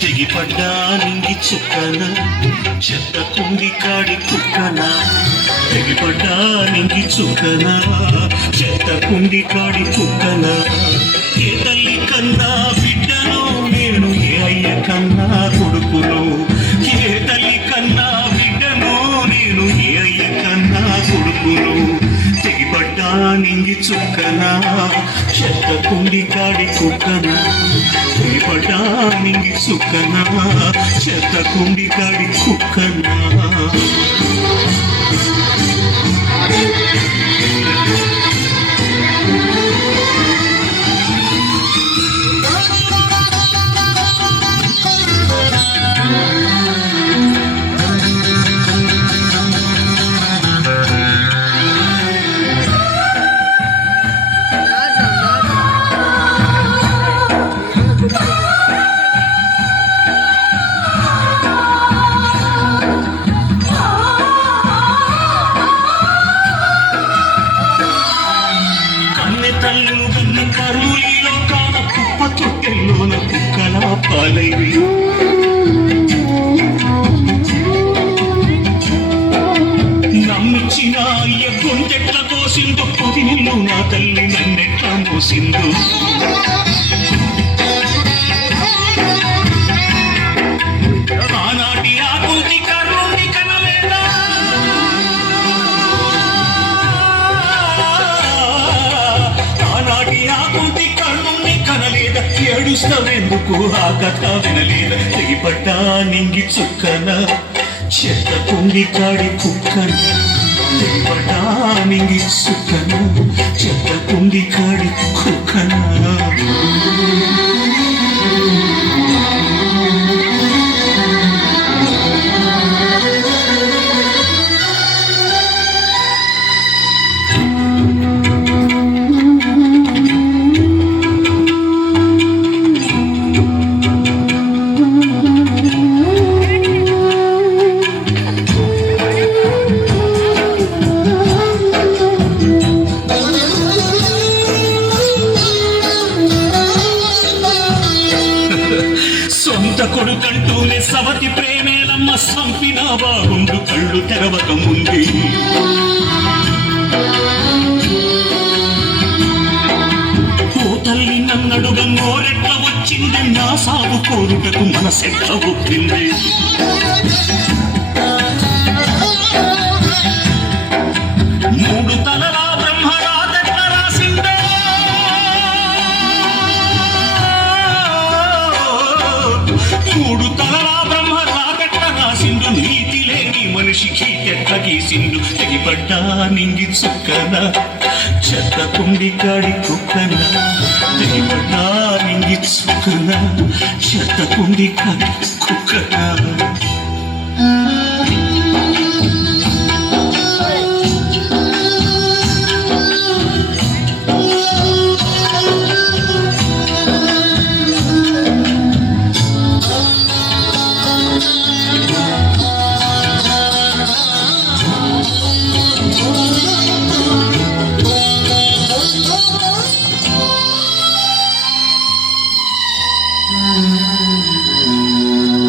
తెగిపడ్డా నింగి చుక్కన చెత్త కుండి కాడి కుక్కన తెగిపడ్డా నింగి చుక్కన చెత్త కుండి కాడి కుక్కన ఏ తల్లి కన్నా బిడ్డను నేను ఏ అయ్య కన్నా కొడుకును ఏ తల్లి కన్నా బిడ్డను నేను ఏ అయ్య కన్నా కొడుకును తెగిపడ్డా నింగి చుక్కన చెత్త కుండి కాడి కుక్కన తెగిపడ్డా నింగి చుక్కన చెత్త కుండి కాడి కుక్కన తల్లులు గన్న కరువులో కాన కుప్ప తొట్టెల్లోన కుక్కల పాలైవి నమ్మిచ్చిన అయ్య గొంతెట్ల కోసిందో పొది నిల్లు నా తల్లి నన్నెట్లా మోసిందో ఆనాటి ఆకుల్ని కరువుని కనలేదా ఏడుస్తావెందుకు ఆ కథ వినలేద తెగిపడ్డా నింగి చుక్కన చెత్త కుండి కాడి కుక్కన తెగిపడ్డా నింగి చుక్కన చెత్త కుండి కాడి కుక్కన సొంత కొడుకంటూనే సవతి ప్రేమేలమ్మ సంపినా బాగుండు కళ్ళు తెరవక ముందే ఓ తల్లి నన్నడుగ నోరెట్ల వచ్చింది నా సాగు కోరుటకు మనసెట్ల ఒప్పింది మూడు తలలా బ్రహ్మరాదెట్ల రాసిందో మూడు తలలా బ్రహ్మ రాగట్ల రాసిండు నీతి లేని మనిషికి ఎట్ల గీసిండు తెగిపడ్డా నింగి చుక్కన చెత్త కుండి కాడి కుక్కన తెగిపడ్డా నింగి చుక్కన చెత్త కుండి కాడి కుక్కన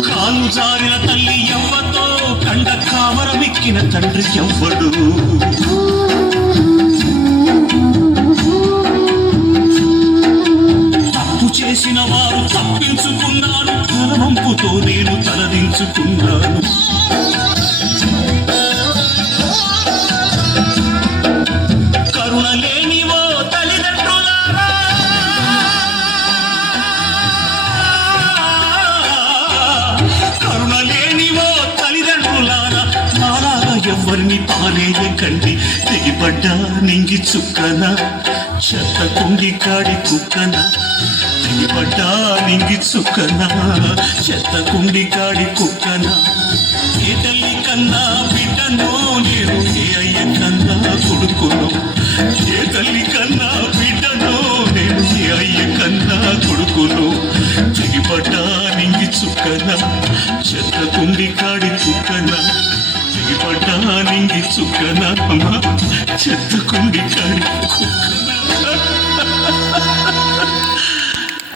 కాలు జారిన తల్లి ఎవ్వతో కండ కామరమెక్కిన తండ్రి ఎవ్వడు తప్పు చేసిన వారు తప్పించుకున్నారు తలవంపుతో నేను తలదించుకున్నాను కరుణ లేనివో తల్లిదండ్రులారా కరుణ లేనివో తల్లిదండ్రులారా నాలాగా ఎవ్వరిని పాలేయకండి తెగిపడ్డా నింగి చుక్కన చెత్త కుండి కాడి కుక్కన తెగిపడ్డా నింగి చుక్కన చెత్త కుండి కాడి కుక్కన ఏ తల్లి కన్నా బిడ్డను నేను ఏ అయ్య కన్నా కొడుకును ఏ తల్లి కన్నా బిడ్డను నేను ఏ అయ్య కన్నా కొడుకును తెగిపడ్డా నింగి చుక్కన చెత్త కుండి